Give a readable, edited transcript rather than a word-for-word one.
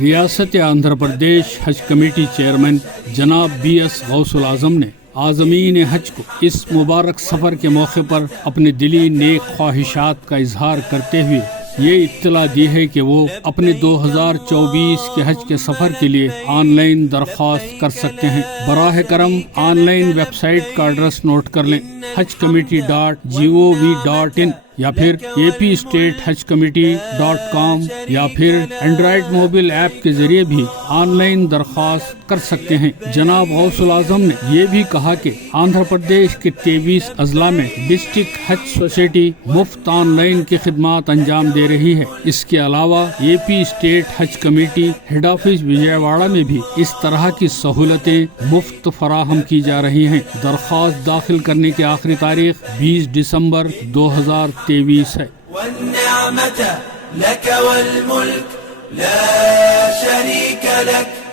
ریاست آندھرا پردیش حج committee chairman جناب B S غوث العظم نے عازمین حج کو اس مبارک سفر کے موقع پر اپنے دلی نیک خواہشات کا اظہار کرتے ہوئے یہ اطلاع دی ہے کہ وہ اپنے 2024 کے حج کے سفر کے لیے آن لائن درخواست کر سکتے ہیں۔ براہ کرم آن لائن ویب سائٹ کا ایڈریس نوٹ کر لیں: hajcommittee.gov.in یا پھر apstatehajcommittee.com یا پھر اینڈرائیڈ موبائل ایپ کے ذریعے بھی آن لائن درخواست کر سکتے ہیں۔ جناب غوث العظم نے یہ بھی کہا کہ آندھرا پردیش کے 23 اضلاع میں ڈسٹرکٹ حج سوسائٹی مفت آن لائن کی خدمات انجام دے رہی ہے۔ اس کے علاوہ AP اسٹیٹ حج کمیٹی ہیڈ آفس وجے واڑہ میں بھی اس طرح کی سہولتیں مفت فراہم کی جا رہی ہیں۔ درخواست داخل کرنے کی آخری تاریخ 20 دسمبر 2023 ہے۔ والنعمة لك والملك لا شريك لك